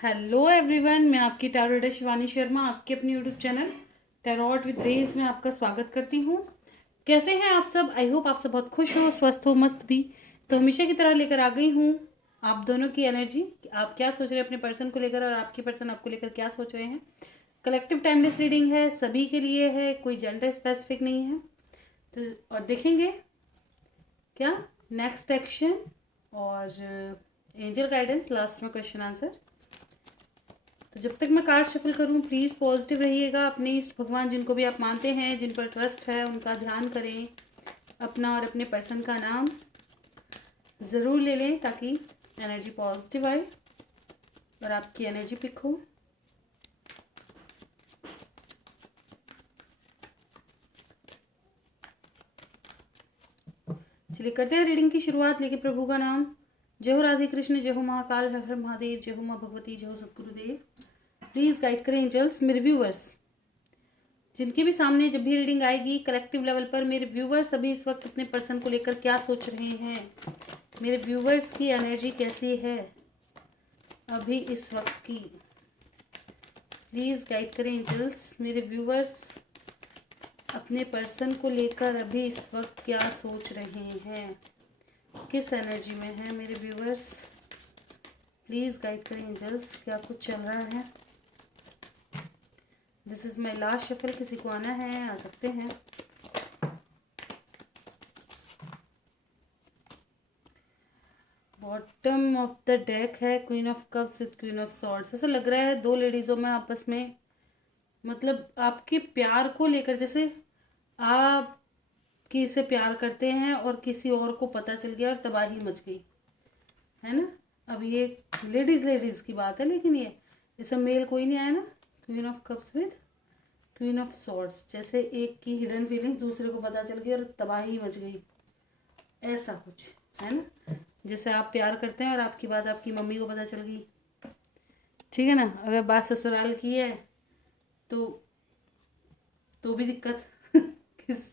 Hello everyone, मैं आपकी tarot reader Shivani Sharma आपके अपने YouTube channel tarot with rage में आपका स्वागत करती हूँ। कैसे हैं आप सब? आई होप आप सब बहुत खुश हो, स्वस्थ हो, मस्त भी। तो हमेशा की तरह लेकर आ गई हूँ आप दोनों की एनर्जी। आप क्या सोच रहे हैं अपने पर्सन को लेकर और आपकी पर्सन आपको लेकर क्या सोच रहे हैं। कलेक्टिव टाइमलेस रीडिंग है, सभी के लिए है, कोई जेंडर स्पेसिफिक नहीं है। तो और देखेंगे क्या नेक्स्ट एक्शन और एंजल गाइडेंस, लास्ट में क्वेश्चन आंसर। तो जब तक मैं कार्ड शफल करूं प्लीज़ पॉजिटिव रहिएगा। अपने इष्ट भगवान जिनको भी आप मानते हैं, जिन पर ट्रस्ट है, उनका ध्यान करें। अपना और अपने पर्सन का नाम ज़रूर ले लें ताकि एनर्जी पॉजिटिव आए और आपकी एनर्जी पिक हो। चलिए करते हैं रीडिंग की शुरुआत। लेके प्रभु का नाम। जय हो राधे कृष्ण, जय हो महाकाल, हर हर महादेव, जय हो माँ भगवती, जय हो सतगुरुदेव। प्लीज़ गाइड करें एंजल्स। मेरे व्यूवर्स जिनके भी सामने जब भी रीडिंग आएगी कलेक्टिव लेवल पर, मेरे व्यूवर्स अभी इस वक्त अपने पर्सन को लेकर क्या सोच रहे हैं, मेरे व्यूवर्स की एनर्जी कैसी है अभी इस वक्त की। प्लीज़ गाइड करें एंजल्स। मेरे व्यूवर्स अपने पर्सन को लेकर अभी इस वक्त क्या सोच रहे हैं, किस एनर्जी में है मेरे व्यूवर्स। प्लीज़ गाइड करें एंजल्स, क्या कुछ चल रहा है। This is my last shuffle. किसी को आना है आ सकते हैं। बॉटम ऑफ द डेक है queen of cups with queen of swords. ऐसा लग रहा है दो लेडीज़ों में आपस में, मतलब आपके प्यार को लेकर, जैसे आप किसी से प्यार करते हैं और किसी और को पता चल गया और तबाही मच गई है ना। अब ये लेडीज़ की बात है, लेकिन ये इसमें मेल कोई नहीं आया ना। Queen of cups with queen of swords, जैसे एक की हिडन फीलिंग दूसरे को पता चल गई और तबाही मच गई, ऐसा कुछ है ना। जैसे आप प्यार करते हैं और आपकी बात आपकी मम्मी को पता चल गई, ठीक है ना। अगर बात ससुराल की है तो भी दिक्कत किस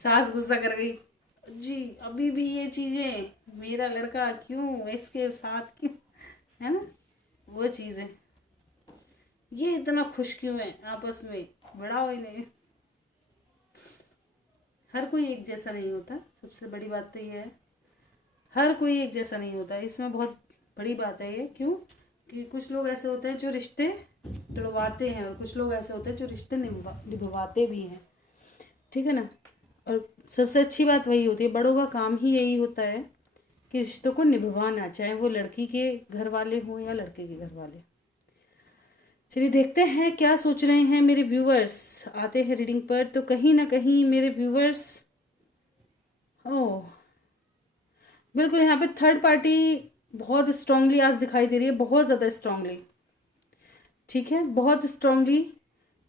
सास गुस्सा कर गई जी, अभी भी ये चीज़ें, मेरा लड़का क्यों इसके साथ क्यों, है ना, वो चीज़ें। ये इतना खुश क्यों है आपस में, बड़ा हो नहीं। हर कोई एक जैसा नहीं होता, सबसे बड़ी बात तो ये है, हर कोई एक जैसा नहीं होता। इसमें बहुत बड़ी बात है ये। क्यों कि कुछ लोग ऐसे होते हैं जो रिश्ते तोड़वाते हैं और कुछ लोग ऐसे होते हैं जो रिश्ते निभवाते भी हैं, ठीक है ना। और सबसे अच्छी बात वही होती है, बड़ों का काम ही यही होता है कि रिश्तों को निभवाना, चाहे वो लड़की के घर वाले हों या लड़के के घर वाले। चलिए देखते हैं क्या सोच रहे हैं मेरे व्यूवर्स। आते हैं रीडिंग पर। तो कहीं ना कहीं मेरे व्यूवर्स, ओह बिल्कुल, यहाँ पे थर्ड पार्टी बहुत स्ट्रांगली आज दिखाई दे रही है, बहुत ज़्यादा स्ट्रांगली, ठीक है, बहुत स्ट्रांगली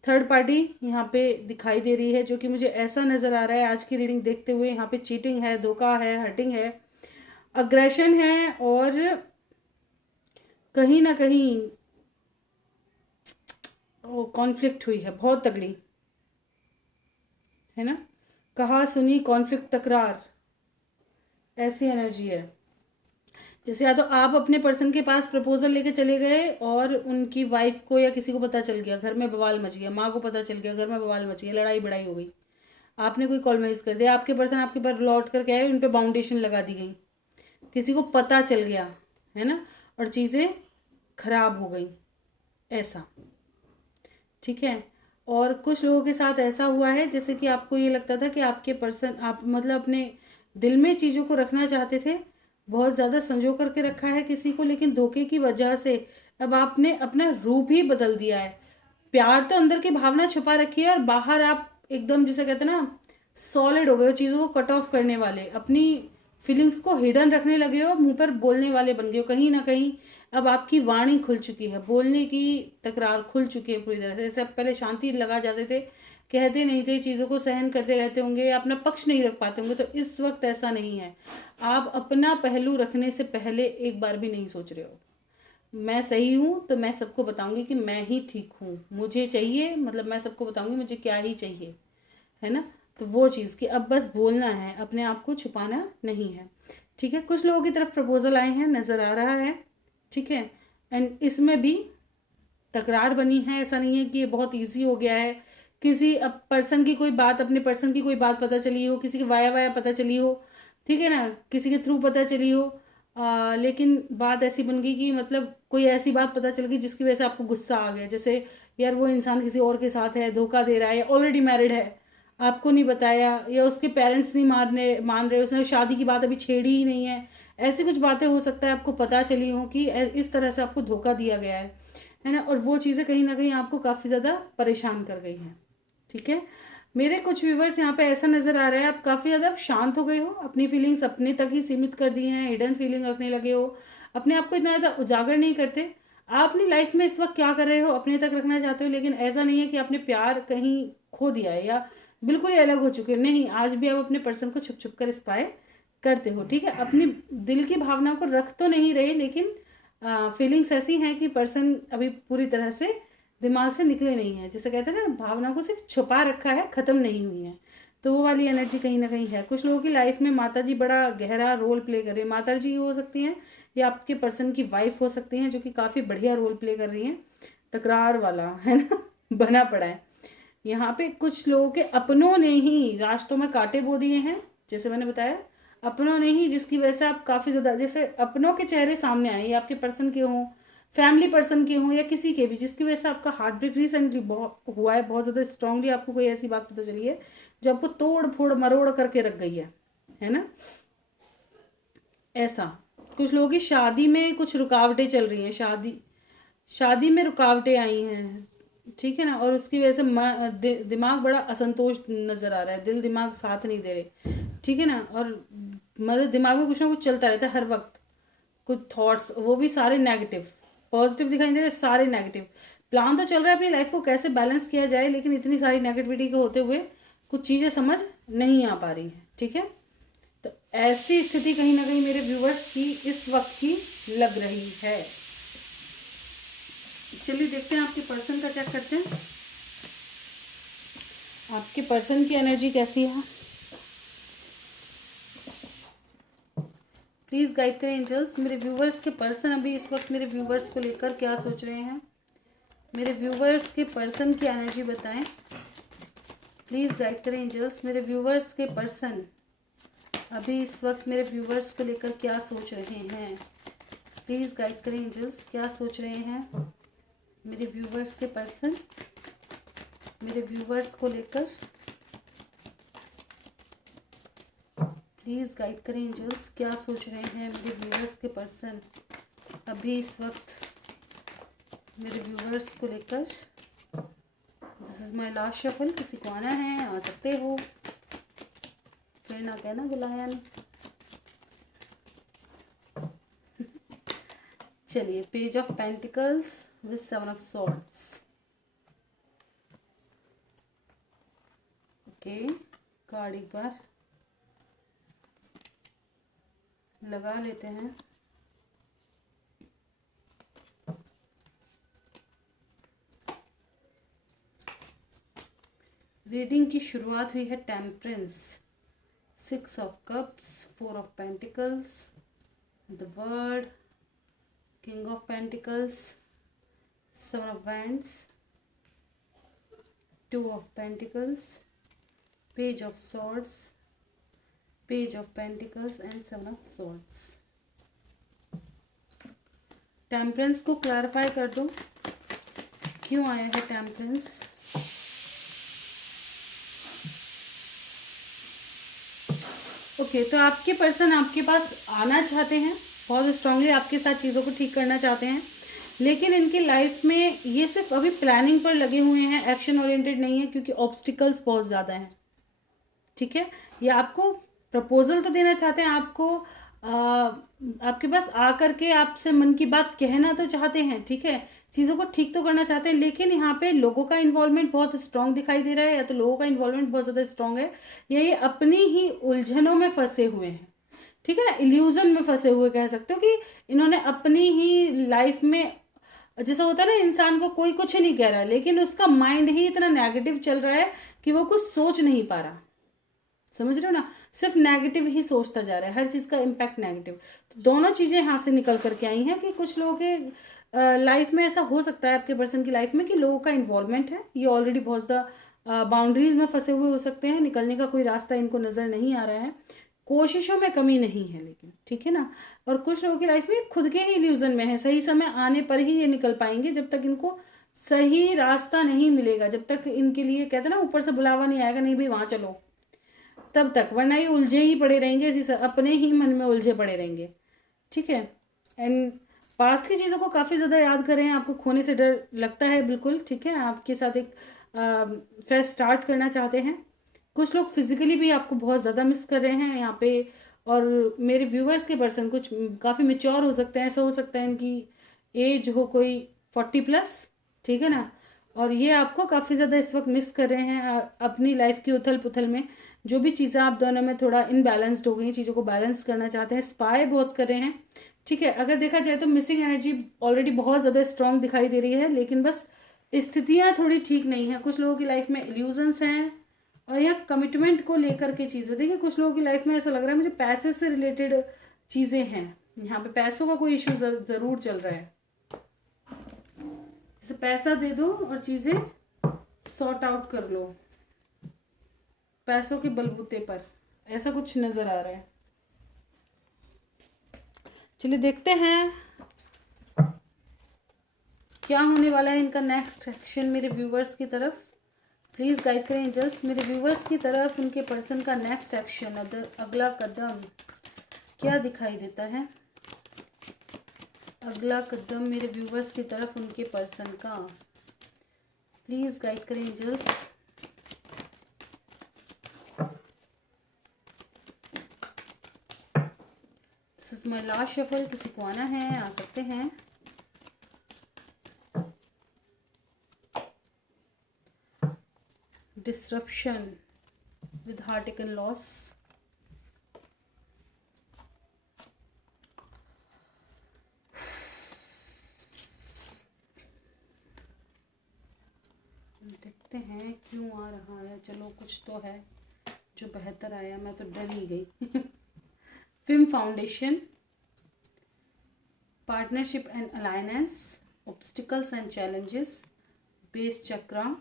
थर्ड पार्टी यहाँ पे दिखाई दे रही है, जो कि मुझे ऐसा नज़र आ रहा है आज की रीडिंग देखते हुए। यहाँ पे चीटिंग है, धोखा है, हर्टिंग है, अग्रेशन है और कहीं ना कहीं वो कॉन्फ्लिक्ट हुई है बहुत तगड़ी, है ना। कहा सुनी कॉन्फ्लिक्ट तकरार, ऐसी एनर्जी है। जैसे या तो आप अपने पर्सन के पास प्रपोजल लेके चले गए और उनकी वाइफ को या किसी को पता चल गया, घर में बवाल मच गया, माँ को पता चल गया, घर में बवाल मच गया, लड़ाई बड़ाई हो गई, आपने कोई कॉम्प्रोमाइज कर दिया, आपके पर्सन आपके पर लौट करके आए, उन पर बाउंडेशन लगा दी गई, किसी को पता चल गया, है ना, और चीज़ें खराब हो गई, ऐसा, ठीक है। और कुछ लोगों के साथ ऐसा हुआ है जैसे कि आपको ये लगता था कि आपके पर्सन, आप मतलब अपने दिल में चीज़ों को रखना चाहते थे, बहुत ज़्यादा संजो करके रखा है किसी को, लेकिन धोखे की वजह से अब आपने अपना रूप ही बदल दिया है। प्यार तो अंदर की भावना छुपा रखी है और बाहर आप एकदम जिसे कहते हैं ना सॉलिड हो गए हो, चीज़ों को कट ऑफ करने वाले, अपनी फीलिंग्स को हिडन रखने लगे हो, मुंह पर बोलने वाले बन गए हो। कहीं ना कहीं अब आपकी वाणी खुल चुकी है, बोलने की तकरार खुल चुकी है पूरी तरह से। जैसे आप पहले शांति लगा जाते थे, कहते नहीं थे, चीज़ों को सहन करते रहते होंगे, अपना पक्ष नहीं रख पाते होंगे, तो इस वक्त ऐसा नहीं है। आप अपना पहलू रखने से पहले एक बार भी नहीं सोच रहे हो मैं सही हूँ तो मैं सबको बताऊंगी कि मैं ही ठीक हूँ, मुझे चाहिए, मतलब मैं सबको बताऊंगी मुझे क्या ही चाहिए, है ना। तो वो चीज़ कि अब बस बोलना है, अपने आप को छुपाना नहीं है, ठीक है। कुछ लोगों की तरफ प्रपोजल आए हैं, नज़र आ रहा है, ठीक है। एंड इसमें भी तकरार बनी है, ऐसा नहीं है कि ये बहुत इजी हो गया है। किसी पर्सन की कोई बात, अपने पर्सन की कोई बात पता चली हो, किसी की वाया वाया पता चली हो, ठीक है ना, किसी के थ्रू पता चली हो, लेकिन बात ऐसी बन गई कि मतलब कोई ऐसी बात पता चल गई जिसकी वजह से आपको गुस्सा आ गया, जैसे यार वो इंसान किसी और के साथ है, धोखा दे रहा है, ऑलरेडी मैरिड है, आपको नहीं बताया, या उसके पेरेंट्स नहीं मान रहे, उसने शादी की बात अभी छेड़ी ही नहीं है। ऐसी कुछ बातें हो सकता है आपको पता चली हो कि इस तरह से आपको धोखा दिया गया है ना, और वो चीज़ें कहीं ना कहीं आपको काफ़ी ज़्यादा परेशान कर गई हैं। ठीक है, मेरे कुछ व्यूवर्स यहाँ पे ऐसा नज़र आ रहा है आप काफ़ी ज़्यादा शांत हो गए हो, अपनी फीलिंग्स अपने तक ही सीमित कर दी हैं, हिडन फीलिंग रखने लगे हो, अपने आप को इतना ज़्यादा उजागर नहीं करते। आप अपनी लाइफ में इस वक्त क्या कर रहे हो अपने तक रखना चाहते हो, लेकिन ऐसा नहीं है कि आपने प्यार कहीं खो दिया है या बिल्कुल ही अलग हो चुके हो, नहीं, आज भी आप अपने पर्सन को छुप छुप कर इंस्पायर करते हो। ठीक है, अपनी दिल की भावना को रख तो नहीं रहे, लेकिन फीलिंग्स ऐसी हैं कि पर्सन अभी पूरी तरह से दिमाग से निकले नहीं है, जैसे कहते हैं ना, भावना को सिर्फ छुपा रखा है, खत्म नहीं हुई है, तो वो वाली एनर्जी कहीं ना कहीं है। कुछ लोगों की लाइफ में माता जी बड़ा गहरा रोल प्ले कर रही है, माता जी हो सकती हैं या आपके पर्सन की वाइफ हो सकती हैं, जो कि काफ़ी बढ़िया रोल प्ले कर रही हैं, तकरार वाला है ना बना पड़ा है यहाँ पे। कुछ लोगों के अपनों ने ही रास्तों में कांटे बो दिए हैं, जैसे मैंने बताया, अपनों ने ही, जिसकी वजह से आप काफ़ी ज़्यादा, जैसे अपनों के चेहरे सामने आए, या आपके पर्सन के हों, फैमिली पर्सन के हों, या किसी के भी, जिसकी वजह से आपका हार्ट ब्रेक रिसेंटली बहुत हुआ है, बहुत ज़्यादा स्ट्रांगली आपको कोई ऐसी बात पता चली है जो आपको तोड़ फोड़ मरोड़ करके रख गई है ना। ऐसा कुछ लोगों की शादी में कुछ रुकावटें चल रही हैं, शादी में रुकावटें आई हैं, ठीक है ना, और उसकी वजह से दिमाग बड़ा असंतोष नजर आ रहा है, दिल दिमाग साथ नहीं दे रहे, ठीक है ना, और मतलब दिमाग में कुछ ना कुछ चलता रहता है हर वक्त, कुछ थॉट्स, वो भी सारे नेगेटिव, पॉजिटिव दिखाई दे रहे, सारे नेगेटिव। प्लान तो चल रहा है अपनी लाइफ को कैसे बैलेंस किया जाए, लेकिन इतनी सारी नेगेटिविटी के होते हुए कुछ चीज़ें समझ नहीं आ पा रही हैं। ठीक है, तो ऐसी स्थिति कहीं ना कहीं मेरे व्यूवर्स की इस वक्त की लग रही है। चलिए देखते हैं आपके पर्सन का क्या करते हैं, आपके पर्सन की एनर्जी कैसी है। प्लीज़ गाइड करें एंजल्स, मेरे व्यूवर्स के पर्सन अभी इस वक्त मेरे व्यूवर्स को लेकर क्या सोच रहे हैं, मेरे व्यूवर्स के पर्सन की एनर्जी बताएं। प्लीज़ गाइड करें एंजल्स, मेरे व्यूवर्स के पर्सन अभी इस वक्त मेरे व्यूवर्स को लेकर क्या सोच रहे हैं। प्लीज़ गाइड करें एंजल्स, क्या सोच रहे हैं मेरे व्यूवर्स के पर्सन, मेरे व्यूवर्स को लेकर। प्लीज़ गाइड करें एंजल्स, क्या सोच रहे हैं मेरे व्यूवर्स के पर्सन अभी इस वक्त मेरे व्यूवर्स को लेकर। This is my last shuffle, किसी को आना है आ सकते हो, फिर ना कहना बुलाया नहीं। चलिए, page of pentacles with 7 of swords. Okay, card एक बार लगा लेते हैं। रीडिंग की शुरुआत हुई है temperance, 6 of cups, 4 of pentacles, the word, king of pentacles, 7 of wands, 2 of pentacles, page of swords, page of pentacles and 7 of swords. Temperance को clarify कर दो, क्यों आया है टेम्परेंस। ओके, तो आपके पर्सन आपके पास आना चाहते हैं, बहुत स्ट्रांगली आपके साथ चीज़ों को ठीक करना चाहते हैं, लेकिन इनकी लाइफ में ये सिर्फ अभी प्लानिंग पर लगे हुए हैं, एक्शन ओरिएंटेड नहीं है, क्योंकि ऑब्स्टिकल्स बहुत ज़्यादा हैं। ठीक है, ये आपको प्रपोजल तो देना चाहते हैं, आपको आपके पास आकर के आपसे मन की बात कहना तो चाहते हैं, ठीक है, चीज़ों को ठीक तो करना चाहते हैं, लेकिन यहाँ पे लोगों का इन्वॉल्वमेंट बहुत स्ट्रांग दिखाई दे रहा है, या तो लोगों का इन्वॉल्वमेंट बहुत ज़्यादा स्ट्रांग है, या ये अपनी ही उलझनों में फंसे हुए हैं, ठीक है ना, इल्यूजन में फंसे हुए कह सकते हो, कि इन्होंने अपनी ही लाइफ में, जैसा होता है ना, इंसान को कोई कुछ नहीं कह रहा, लेकिन उसका माइंड ही इतना नेगेटिव चल रहा है कि वो कुछ सोच नहीं पा रहा, समझ रहे हो ना, सिर्फ नेगेटिव ही सोचता जा रहा है, हर चीज़ का इम्पैक्ट नेगेटिव। तो दोनों चीज़ें यहाँ से निकल करके आई हैं कि कुछ लोगों के लाइफ में ऐसा हो सकता है आपके पर्सन की लाइफ में कि लोगों का इन्वॉल्वमेंट है, ये ऑलरेडी बहुत ज़्यादा बाउंड्रीज में फंसे हुए हो सकते हैं, निकलने का कोई रास्ता इनको नज़र नहीं आ रहा है, कोशिशों में कमी नहीं है लेकिन, ठीक है ना। और कुछ लोगों की लाइफ में खुद के ही इल्यूजन में है, सही समय आने पर ही ये निकल पाएंगे, जब तक इनको सही रास्ता नहीं मिलेगा, जब तक इनके लिए कहते हैं ना ऊपर से बुलावा नहीं आएगा, नहीं भाई वहां चलो, तब तक, वरना ये उलझे ही पड़े रहेंगे, इसी अपने ही मन में उलझे पड़े रहेंगे, ठीक है। एंड पास्ट की चीज़ों को काफ़ी ज़्यादा याद करें, आपको खोने से डर लगता है, बिल्कुल ठीक है, आपके साथ एक फ्रेश स्टार्ट करना चाहते हैं। कुछ लोग फिजिकली भी आपको बहुत ज़्यादा मिस कर रहे हैं यहाँ पे। और मेरे व्यूवर्स के पर्सन कुछ काफ़ी मेच्योर हो सकते हैं, ऐसा हो सकता है इनकी एज हो कोई 40+, ठीक है ना। और ये आपको काफ़ी ज़्यादा इस वक्त मिस कर रहे हैं अपनी लाइफ की उथल पुथल में। जो भी चीज़ें आप दोनों में थोड़ा इनबैलेंस्ड हो गई, चीज़ों को बैलेंस करना चाहते हैं, स्पाई बहुत कर रहे हैं, ठीक है। अगर देखा जाए तो मिसिंग एनर्जी ऑलरेडी बहुत ज़्यादा स्ट्रांग दिखाई दे रही है, लेकिन बस स्थितियाँ थोड़ी ठीक नहीं है। कुछ लोगों की लाइफ में इल्यूजन्स हैं और यहाँ कमिटमेंट को लेकर के चीज़ें, देखिए कुछ लोगों की लाइफ में ऐसा लग रहा है मुझे पैसे से रिलेटेड चीज़ें हैं, यहाँ पे पैसों का कोई इश्यू ज़रूर चल रहा है, जैसे पैसा दे दो और चीज़ें सॉर्ट आउट कर लो, पैसों के बलबूते पर ऐसा कुछ नज़र आ रहा है। चलिए देखते हैं क्या होने वाला है इनका नेक्स्ट एक्शन मेरे व्यूवर्स की तरफ। प्लीज़ गाइड करें जस्ट मेरे व्यूवर्स की तरफ, उनके पर्सन का नेक्स्ट एक्शन, अगला कदम क्या दिखाई देता है। अगला कदम मेरे व्यूवर्स की तरफ उनके पर्सन का, प्लीज़ गाइड करें just. This is my last shuffle, किसी को आना है आ सकते हैं। Disruption with heartache and loss. देखते हैं क्यों आ रहा है, चलो कुछ तो है जो बेहतर आया, मैं तो डर ही गई। Film foundation, partnership and alliance, obstacles and challenges, base chakra,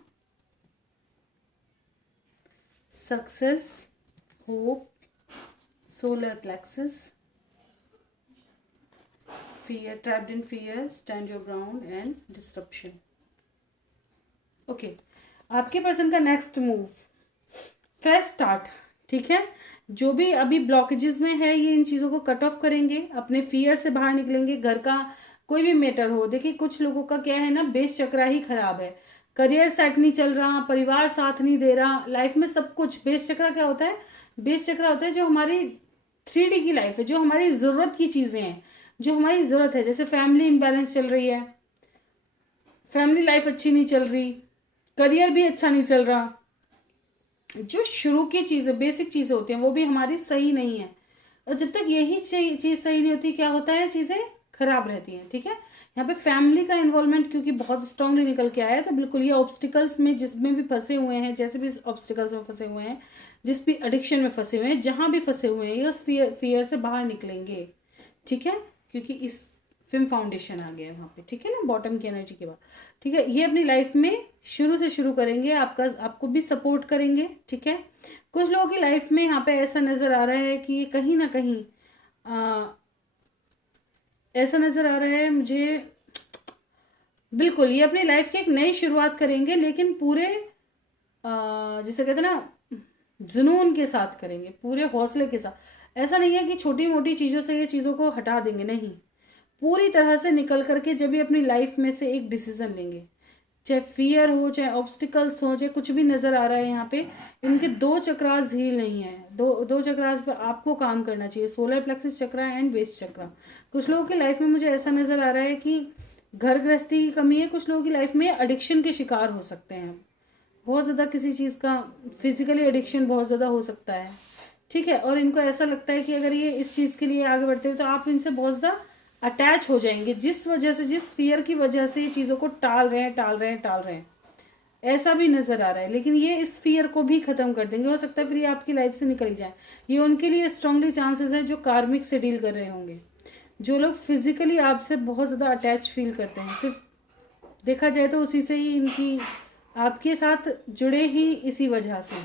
success, hope, solar plexus, fear, trapped in fear, stand your ground and disruption. Okay आपके पर्सन का नेक्स्ट मूव, फ्रेश स्टार्ट, ठीक है। जो भी अभी ब्लॉकेजेस में है ये इन चीज़ों को कट ऑफ करेंगे, अपने फियर से बाहर निकलेंगे। घर का कोई भी मैटर हो, देखिए कुछ लोगों का क्या है ना, बेस चक्रा ही खराब है, करियर सेट नहीं चल रहा, परिवार साथ नहीं दे रहा, लाइफ में सब कुछ। बेस चक्रा क्या होता है, बेस चक्रा होता है जो हमारी 3D की लाइफ है, जो हमारी ज़रूरत की चीज़ें हैं, जो हमारी ज़रूरत है। जैसे फैमिली इनबैलेंस चल रही है, फैमिली लाइफ अच्छी नहीं चल रही, करियर भी अच्छा नहीं चल रहा, जो शुरू की चीज़ें बेसिक चीज़ें होती हैं वो भी हमारी सही नहीं है। और जब तक यही चीज़ सही नहीं होती क्या होता है, चीज़ें खराब रहती हैं, ठीक है। यहाँ पे फैमिली का इन्वॉल्वमेंट क्योंकि बहुत स्ट्रांगली निकल के आया है, तो बिल्कुल ये ऑब्स्टिकल्स में जिसमें भी फंसे हुए हैं, जैसे भी ऑब्स्टिकल्स में फंसे हुए हैं, जिस भी एडिक्शन में फंसे हुए हैं, जहाँ भी फंसे हुए हैं, ये उस फियर से बाहर निकलेंगे, ठीक है। क्योंकि इस फिल्म फाउंडेशन आ गया है वहाँ पे, ठीक है ना, बॉटम की एनर्जी के बाद, ठीक है। ये अपनी लाइफ में शुरू से शुरू करेंगे, आपको भी सपोर्ट करेंगे, ठीक है। कुछ लोगों की लाइफ में यहाँ पे ऐसा नज़र आ रहा है कि ये कहीं ना कहीं ऐसा नज़र आ रहा है मुझे, बिल्कुल ये अपनी लाइफ की एक नई शुरुआत करेंगे, लेकिन पूरे जिसे कहते हैं ना जुनून के साथ करेंगे, पूरे हौसले के साथ। ऐसा नहीं है कि छोटी मोटी चीज़ों से ये चीज़ों को हटा देंगे, नहीं, पूरी तरह से निकल करके जब ये अपनी लाइफ में से एक डिसीजन लेंगे, चाहे फियर हो, चाहे ऑब्स्टिकल्स हो, चाहे कुछ भी नज़र आ रहा है यहाँ पे, इनके 2 चक्रास हील नहीं है, दो चक्रास पे आपको काम करना चाहिए, solar plexus chakra and base chakra. कुछ लोगों की लाइफ में मुझे ऐसा नज़र आ रहा है कि घर गृहस्थी की कमी है, कुछ लोगों की लाइफ में एडिक्शन के शिकार हो सकते हैं, बहुत ज़्यादा किसी चीज़ का, फिजिकली एडिक्शन बहुत ज़्यादा हो सकता है, ठीक है। और इनको ऐसा लगता है कि अगर ये इस चीज़ के लिए आगे बढ़ते हैं तो आप इनसे बहुत ज़्यादा अटैच हो जाएंगे, जिस वजह से, जिस फियर की वजह से ये चीज़ों को टाल रहे हैं, ऐसा भी नज़र आ रहा है। लेकिन ये इस फियर को भी ख़त्म कर देंगे, हो सकता है फिर ये आपकी लाइफ से निकल ही जाए। ये उनके लिए स्ट्रांगली चांसेस हैं जो कार्मिक से डील कर रहे होंगे, जो लोग फिजिकली आपसे बहुत ज़्यादा अटैच फील करते हैं, सिर्फ देखा जाए तो उसी से ही इनकी आपके साथ जुड़े ही इसी वजह से,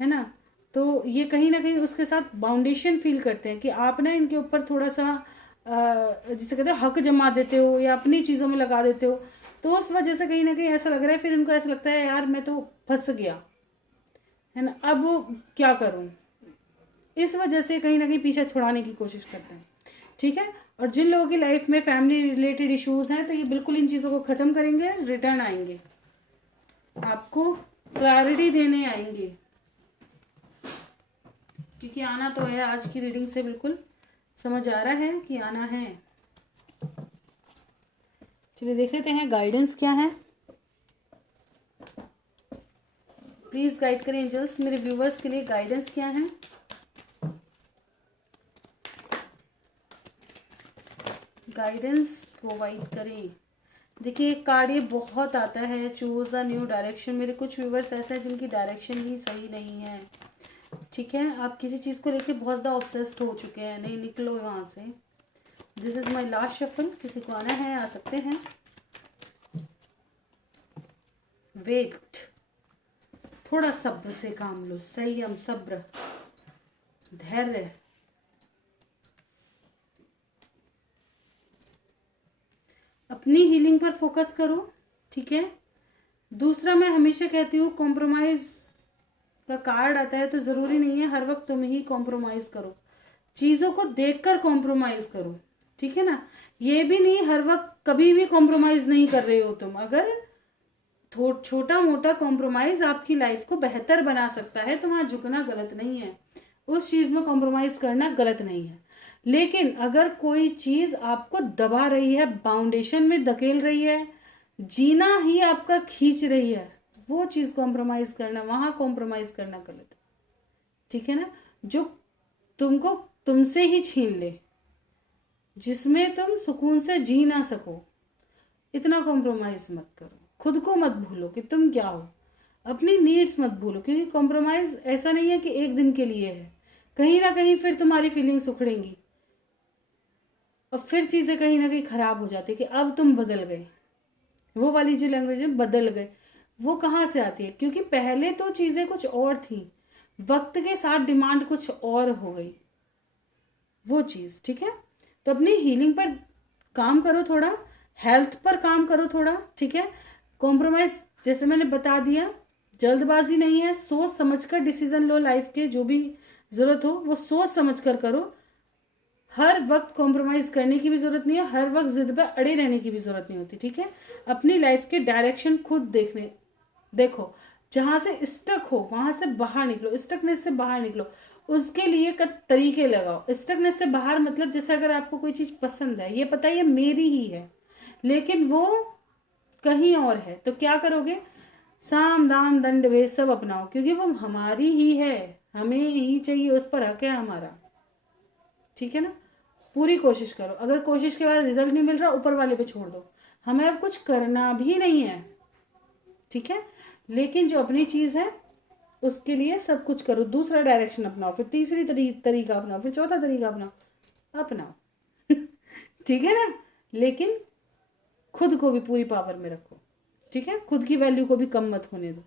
है ना। तो ये कहीं ना कहीं उसके साथ बाउंडेशन फील करते हैं कि आप ना इनके ऊपर थोड़ा सा जिसे कहते हैं हक जमा देते हो या अपनी चीज़ों में लगा देते हो, तो उस वजह से कहीं ना कहीं ऐसा लग रहा है, फिर इनको ऐसा लगता है यार मैं तो फंस गया, है ना, अब वो क्या करूं, इस वजह से कहीं ना कहीं पीछे छुड़ाने की कोशिश करते हैं। ठीक है। और जिन लोगों की लाइफ में फैमिली रिलेटेड इश्यूज हैं, तो ये बिल्कुल इन चीज़ों को ख़त्म करेंगे, रिटर्न आएंगे, आपको क्लैरिटी देने आएंगे, क्योंकि आना तो है, आज की रीडिंग से बिल्कुल समझ आ रहा है कि आना है। चलिए देख लेते हैं गाइडेंस क्या है। प्लीज गाइड करें एंजल्स, मेरे व्यूवर्स के लिए गाइडेंस क्या है। गाइडेंस प्रोवाइड करें। देखिए एक कार्ड ये बहुत आता है, चूज अ न्यू डायरेक्शन। मेरे कुछ व्यूवर्स ऐसे हैं जिनकी डायरेक्शन ही सही नहीं है। ठीक है, आप किसी चीज़ को लेके बहुत ज़्यादा ऑब्सेस्ड हो चुके हैं, नहीं निकलो वहाँ से। This is my last shuffle, किसी को आना है आ सकते हैं। वेट, थोड़ा सब्र से काम लो, संयम, सब्र, धैर्य। अपनी हीलिंग पर फोकस करो। ठीक है। दूसरा, मैं हमेशा कहती हूँ कॉम्प्रोमाइज का कार्ड आता है तो जरूरी नहीं है हर वक्त तुम ही कॉम्प्रोमाइज करो, चीजों को देखकर कॉम्प्रोमाइज करो। ठीक है ना, ये भी नहीं हर वक्त कभी भी कॉम्प्रोमाइज नहीं कर रहे हो तुम। अगर छोटा मोटा कॉम्प्रोमाइज आपकी लाइफ को बेहतर बना सकता है तो वहां झुकना गलत नहीं है, उस चीज में कॉम्प्रोमाइज करना गलत नहीं है। लेकिन अगर कोई चीज आपको दबा रही है, बाउंडेशन में धकेल रही है, जीना ही आपका खींच रही है, वो चीज कॉम्प्रोमाइज करना, वहां कॉम्प्रोमाइज करना गलत है। ठीक है ना, जो तुमको तुमसे ही छीन ले, जिसमें तुम सुकून से जी ना सको, इतना कॉम्प्रोमाइज मत करो। खुद को मत भूलो कि तुम क्या हो, अपनी नीड्स मत भूलो, क्योंकि कॉम्प्रोमाइज ऐसा नहीं है कि एक दिन के लिए है, कहीं ना कहीं फिर तुम्हारी फीलिंग्स उखड़ेंगी और फिर चीजें कहीं ना कहीं खराब हो जाती है कि अब तुम बदल गए। वो वाली जो लैंग्वेज है बदल गए, वो कहाँ से आती है, क्योंकि पहले तो चीजें कुछ और थी, वक्त के साथ डिमांड कुछ और हो गई वो चीज। ठीक है, तो अपनी हीलिंग पर काम करो थोड़ा, हेल्थ पर काम करो थोड़ा। ठीक है, कॉम्प्रोमाइज जैसे मैंने बता दिया, जल्दबाजी नहीं है, सोच समझकर डिसीजन लो, लाइफ के जो भी जरूरत हो वो सोच समझकर करो। हर वक्त कॉम्प्रोमाइज करने की भी जरूरत नहीं है, हर वक्त जिद पर अड़े रहने की भी जरूरत नहीं होती। ठीक है, अपनी लाइफ के डायरेक्शन खुद देखो, जहां से स्टक हो वहां से बाहर निकलो, स्टकनेस से बाहर निकलो, उसके लिए तरीके लगाओ। स्टकनेस से बाहर मतलब जैसे अगर आपको कोई चीज पसंद है, ये पता है ये मेरी ही है, लेकिन वो कहीं और है, तो क्या करोगे, साम दाम दंड भेद सब अपनाओ, क्योंकि वो हमारी ही है, हमें ही चाहिए, उस पर हक है हमारा। ठीक है ना, पूरी कोशिश करो, अगर कोशिश के बाद रिजल्ट नहीं मिल रहा ऊपर वाले पे छोड़ दो, हमें अब कुछ करना भी नहीं है। ठीक है, लेकिन जो अपनी चीज है उसके लिए सब कुछ करो, दूसरा डायरेक्शन अपनाओ, फिर तीसरी तरीका अपनाओ, फिर चौथा तरीका अपनाओ ठीक है ना, लेकिन खुद को भी पूरी पावर में रखो। ठीक है, खुद की वैल्यू को भी कम मत होने दो।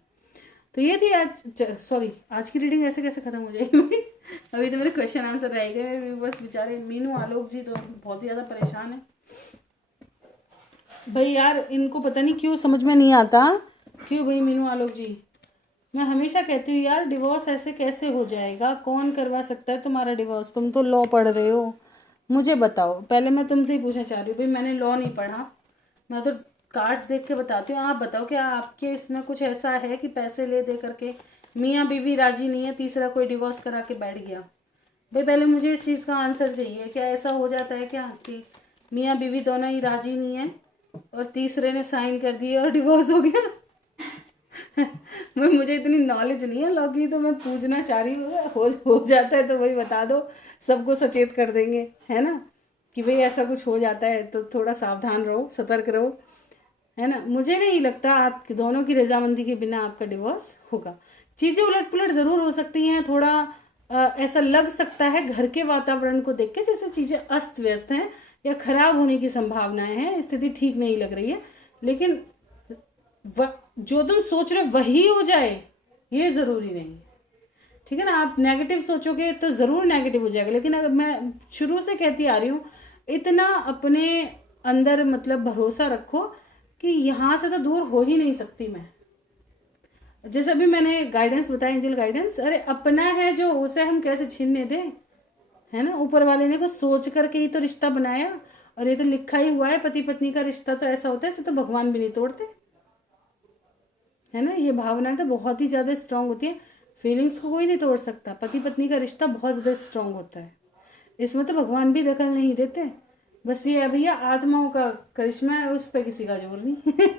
तो ये थी आज की रीडिंग। ऐसे कैसे खत्म हो जाएगी अभी तो मेरे क्वेश्चन आंसर रह गए। मेरे व्यूवर्स बेचारे मीनू आलोक जी तो बहुत ही ज्यादा परेशान है भाई यार, इनको पता नहीं क्यों समझ में नहीं आता। क्यों भाई मीनू आलोक जी, मैं हमेशा कहती हूँ यार डिवोर्स ऐसे कैसे हो जाएगा, कौन करवा सकता है तुम्हारा डिवोर्स, तुम तो लॉ पढ़ रहे हो, मुझे बताओ। पहले मैं तुमसे ही पूछना चाह रही हूँ भाई, मैंने लॉ नहीं पढ़ा, मैं तो कार्ड्स देख के बताती हूँ। आप बताओ क्या आपके इसमें कुछ ऐसा है कि पैसे ले दे करके मियाँ बीवी राजी नहीं है, तीसरा कोई डिवोर्स करा के बैठ गया। भाई पहले मुझे इस चीज़ का आंसर चाहिए, क्या ऐसा हो जाता है क्या कि मियाँ बीवी दोनों ही राजी नहीं है और तीसरे ने साइन कर दिए और डिवोर्स हो गया मुझे इतनी नॉलेज नहीं है लॉ की, तो मैं पूछना चाह रही हूँ, हो जाता है तो वही बता दो, सबको सचेत कर देंगे, है ना, कि भाई ऐसा कुछ हो जाता है तो थोड़ा सावधान रहो, सतर्क रहो, है ना। मुझे नहीं लगता आप दोनों की रजामंदी के बिना आपका डिवोर्स होगा। चीज़ें उलट पुलट ज़रूर हो सकती हैं, थोड़ा ऐसा लग सकता है घर के वातावरण को देख के जैसे चीजें अस्त व्यस्त हैं या खराब होने की संभावनाएं हैं, स्थिति ठीक नहीं लग रही है, लेकिन जो तुम सोच रहे हो वही हो जाए ये जरूरी नहीं। ठीक है ना, आप नेगेटिव सोचोगे तो जरूर नेगेटिव हो जाएगा, लेकिन अगर मैं शुरू से कहती आ रही हूँ इतना अपने अंदर मतलब भरोसा रखो कि यहाँ से तो दूर हो ही नहीं सकती मैं। जैसे अभी मैंने गाइडेंस बताया, एंजल गाइडेंस, अरे अपना है जो उसे हम कैसे छीनने दें, है ना। ऊपर वाले ने कुछ सोच करके ही तो रिश्ता बनाया, और ये तो लिखा ही हुआ है पति पत्नी का रिश्ता तो ऐसा होता है, इसे तो भगवान भी नहीं तोड़ते, है ना। ये भावनाएं तो बहुत ही ज्यादा स्ट्रांग होती है, फीलिंग्स को कोई नहीं तोड़ सकता। पति पत्नी का रिश्ता बहुत ज्यादा स्ट्रांग होता है, इसमें तो भगवान भी दखल नहीं देते। बस ये है भैया आत्माओं का करिश्मा है, उस पर किसी का जोर नहीं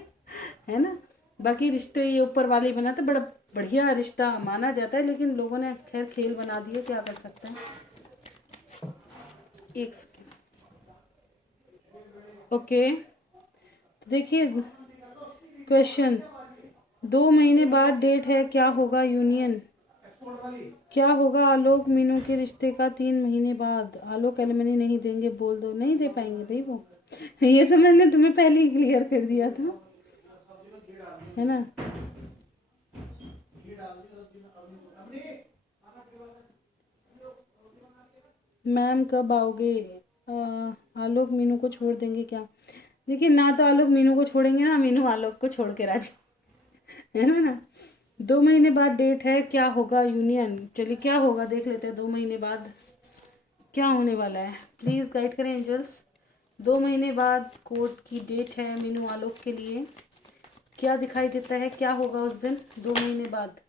है ना। बाकी रिश्ते ये ऊपर वाले बनाते, बड़ा बढ़िया रिश्ता माना जाता है, लेकिन लोगों ने खैर खेल बना दिए, क्या कर सकते हैं। एक सेकेंड, ओके। तो देखिए क्वेश्चन, 2 महीने बाद डेट है, क्या होगा यूनियन, क्या होगा आलोक मीनू के रिश्ते का 3 महीने बाद। आलोक एलिमनी नहीं देंगे, बोल दो। नहीं दे पाएंगे भाई वो ये तो मैंने तुम्हें पहले ही क्लियर कर दिया था, है ना। मैम कब आओगे, आलोक मीनू को छोड़ देंगे क्या। देखिए ना तो आलोक मीनू को छोड़ेंगे ना मीनू आलोक को छोड़ के राजी, है ना। 2 महीने बाद डेट है, क्या होगा यूनियन। चलिए क्या होगा देख लेते हैं, 2 महीने बाद क्या होने वाला है, प्लीज गाइड करें एंजल्स। 2 महीने बाद कोर्ट की डेट है मीनू आलोक के लिए, क्या दिखाई देता है, क्या होगा उस दिन 2 महीने बाद।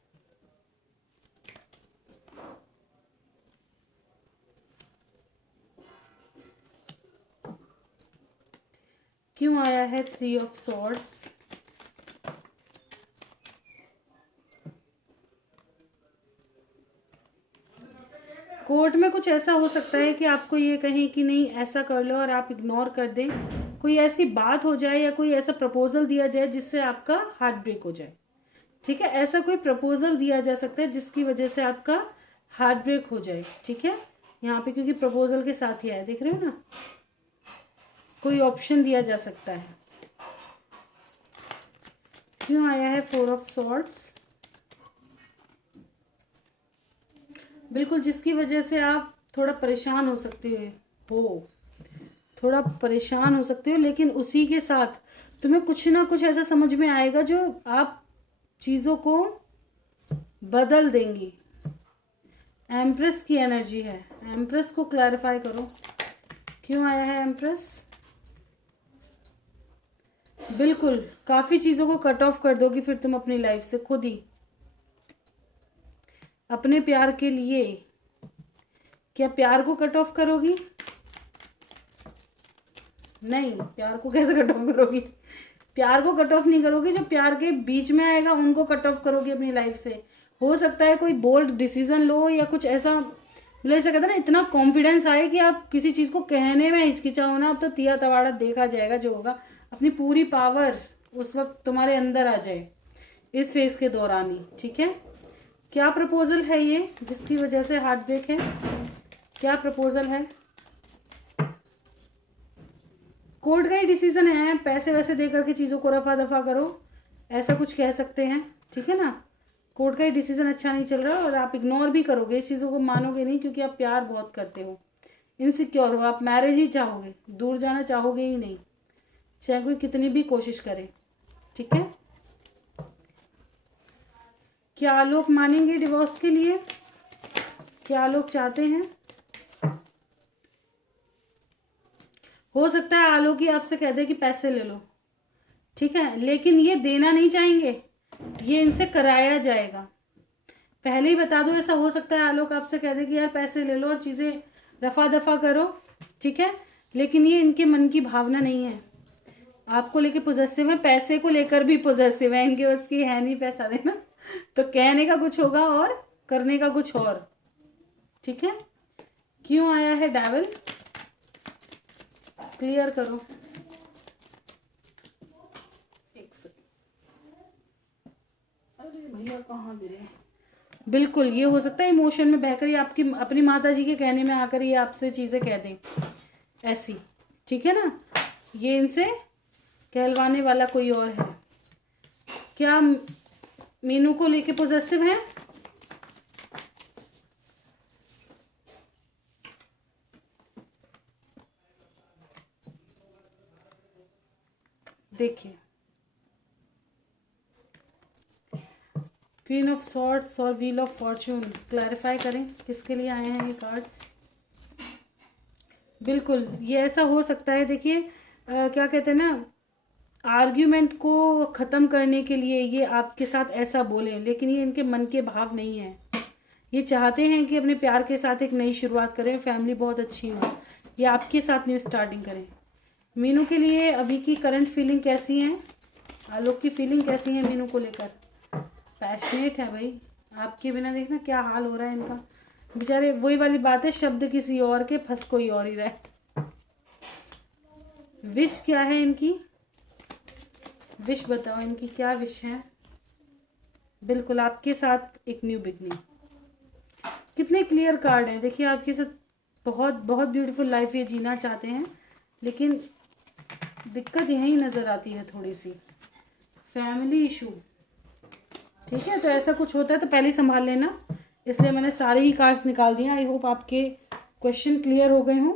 क्यों आया है 3 ऑफ सॉर्ड्स। कोर्ट में कुछ ऐसा हो सकता है कि आपको ये कहें कि नहीं ऐसा कर लो और आप इग्नोर कर दें, कोई ऐसी बात हो जाए या कोई ऐसा प्रपोजल दिया जाए जिससे आपका हार्ट ब्रेक हो जाए। ठीक है, ऐसा कोई प्रपोजल दिया जा सकता है जिसकी वजह से आपका हार्ट ब्रेक हो जाए। ठीक है, यहाँ पे क्योंकि प्रपोजल के साथ ही आया, देख रहे हो ना, कोई ऑप्शन दिया जा सकता है। क्यों आया है 4 ऑफ सॉर्ड्स, बिल्कुल जिसकी वजह से आप थोड़ा परेशान हो सकते हो, थोड़ा परेशान हो सकते हो, लेकिन उसी के साथ तुम्हें कुछ ना कुछ ऐसा समझ में आएगा जो आप चीजों को बदल देंगी। एम्प्रेस की एनर्जी है, एम्प्रेस को क्लैरिफाई करो, क्यों आया है एम्प्रेस। बिल्कुल काफी चीजों को कट ऑफ कर दोगी फिर तुम अपनी लाइफ से खुद ही, अपने प्यार के लिए। क्या प्यार को कट ऑफ करोगी, नहीं, प्यार को कैसे कट ऑफ करोगी, प्यार को कट ऑफ नहीं करोगी, जो प्यार के बीच में आएगा उनको कट ऑफ करोगी अपनी लाइफ से। हो सकता है कोई बोल्ड डिसीजन लो या कुछ ऐसा, मतलब ऐसा कहते हैं ना, इतना कॉन्फिडेंस आए कि आप किसी चीज को कहने में हिचकिचाओ ना, अब तो तिया तवाड़ा देखा जाएगा जो होगा, अपनी पूरी पावर उस वक्त तुम्हारे अंदर आ जाए इस फेज के दौरान ही। ठीक है, क्या प्रपोजल है ये जिसकी वजह से हार्ट ब्रेक है, क्या प्रपोजल है। कोर्ट का ही डिसीजन है, पैसे वैसे दे करके चीज़ों को रफा दफा करो, ऐसा कुछ कह सकते हैं। ठीक है ना, कोर्ट का ही डिसीजन अच्छा नहीं चल रहा और आप इग्नोर भी करोगे, इस चीज़ों को मानोगे नहीं, क्योंकि आप प्यार बहुत करते हो, इनसिक्योर हो, आप मैरिज ही चाहोगे, दूर जाना चाहोगे ही नहीं, चाहे कोई कितनी भी कोशिश करे। ठीक है, क्या आलोक मानेंगे डिवोर्स के लिए, क्या आलोक चाहते हैं। हो सकता है आलोक ही आपसे कह दे कि पैसे ले लो, ठीक है, लेकिन ये देना नहीं चाहेंगे, ये इनसे कराया जाएगा। पहले ही बता दो, ऐसा हो सकता है आलोक आपसे कह दे कि यार पैसे ले लो और चीजें रफा दफा करो। ठीक है, लेकिन ये इनके मन की भावना नहीं है, आपको लेके पॉजेसिव है, पैसे को लेकर भी पॉजेसिव है, इनके बस की है नहीं पैसा देना, तो कहने का कुछ होगा और करने का कुछ और। ठीक है, क्यों आया है डेविल, क्लियर करो। एक सेकंड, अरे भैया कहाँ गिरे, बिल्कुल ये हो सकता है इमोशन में बहकर ये आपकी अपनी माता जी के कहने में आकर ये आपसे चीज़ें कह दें ऐसी, ठीक है ना। ये इनसे कहलवाने वाला कोई और है। क्या मीनू को लेके पोजेसिव है? देखिए क्वीन ऑफ सॉर्ड्स और व्हील ऑफ फॉर्च्यून, क्लैरिफाई करें किसके लिए आए हैं ये कार्ड्स। बिल्कुल ये ऐसा हो सकता है। देखिए क्या कहते हैं ना, आर्ग्यूमेंट को ख़त्म करने के लिए ये आपके साथ ऐसा बोलें, लेकिन ये इनके मन के भाव नहीं है। ये चाहते हैं कि अपने प्यार के साथ एक नई शुरुआत करें, फैमिली बहुत अच्छी हो, ये आपके साथ न्यू स्टार्टिंग करें। मीनू के लिए अभी की करंट फीलिंग कैसी है? आलोक की फीलिंग कैसी है मीनू को लेकर? पैशनेट है भाई, आपके बिना देखना क्या हाल हो रहा है इनका। बेचारे वही वाली बात है, शब्द किसी और के फंस कोई और ही रहे। विश क्या है इनकी? विश बताओ इनकी क्या विश है? बिल्कुल आपके साथ एक न्यू बिगनिंग। कितने क्लियर कार्ड हैं। देखिए आपके साथ बहुत बहुत ब्यूटीफुल लाइफ ये जीना चाहते हैं, लेकिन दिक्कत यहीं नज़र आती है थोड़ी सी, फैमिली इशू। ठीक है, तो ऐसा कुछ होता है तो पहले ही संभाल लेना, इसलिए मैंने सारे ही कार्ड्स निकाल दिए। आई होप आपके क्वेश्चन क्लियर हो गए हों।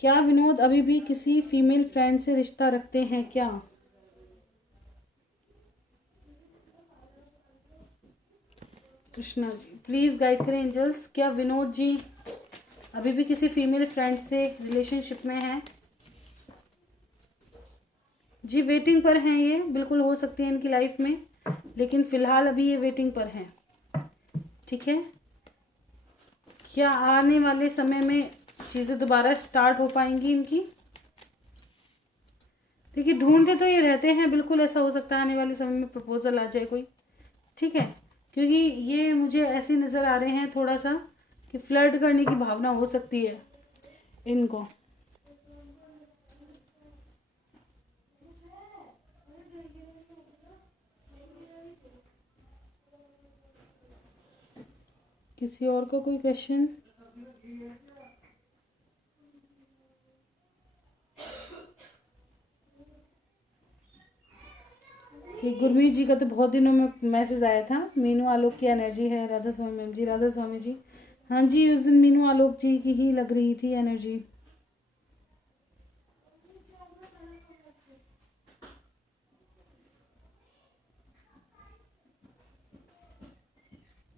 क्या विनोद अभी भी किसी फीमेल फ्रेंड से रिश्ता रखते हैं क्या? कृष्णा जी प्लीज़ गाइड करें एंजल्स, क्या विनोद जी अभी भी किसी फीमेल फ्रेंड से रिलेशनशिप में हैं? जी वेटिंग पर हैं ये, बिल्कुल हो सकती है इनकी लाइफ में, लेकिन फ़िलहाल अभी ये वेटिंग पर हैं। ठीक है, क्या आने वाले समय में चीज़ें दोबारा स्टार्ट हो पाएंगी इनकी? देखिए ढूंढते तो ये रहते हैं, बिल्कुल ऐसा हो सकता है आने वाले समय में प्रपोजल आ जाए कोई। ठीक है, क्योंकि ये मुझे ऐसे नज़र आ रहे हैं थोड़ा सा कि फ्लर्ट करने की भावना हो सकती है इनको। किसी और का कोई क्वेश्चन? कि गुरमीत जी का तो बहुत दिनों में मैसेज आया था, मीनू आलोक की एनर्जी है। राधा स्वामी मैम जी, राधा स्वामी जी, हाँ जी उस दिन मीनू आलोक जी की ही लग रही थी एनर्जी।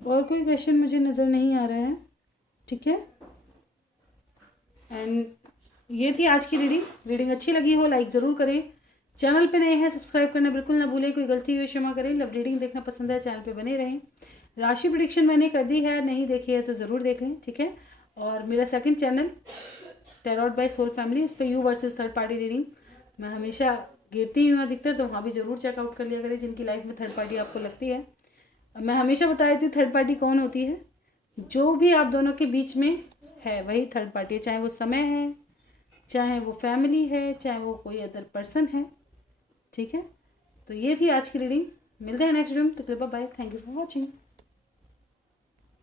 और कोई क्वेश्चन मुझे नज़र नहीं आ रहा है। ठीक है, एंड ये थी आज की रीडिंग अच्छी लगी हो लाइक ज़रूर करें, चैनल पे नए हैं सब्सक्राइब करना बिल्कुल ना भूलें, कोई गलती हुई क्षमा करें। लव रीडिंग देखना पसंद है चैनल पे बने रहें। राशि प्रेडिक्शन मैंने कर दी है, नहीं देखी है तो ज़रूर देख लें। ठीक है, और मेरा second channel tarot by soul family, उस पर you versus third party reading मैं हमेशा गिरती हूँ अधिकतर, तो वहाँ भी ज़रूर चेकआउट कर लिया करें जिनकी लाइफ में थर्ड पार्टी आपको लगती है। मैं हमेशा बताई थी थर्ड पार्टी कौन होती है, जो भी आप दोनों के बीच में है वही थर्ड पार्टी है, चाहे वो समय है, चाहे वो फैमिली है, चाहे वो कोई अदर पर्सन है। ठीक है, तो ये थी आज की रीडिंग, मिलते हैं नेक्स्ट वीडियो में, तो bye, thank you for watching.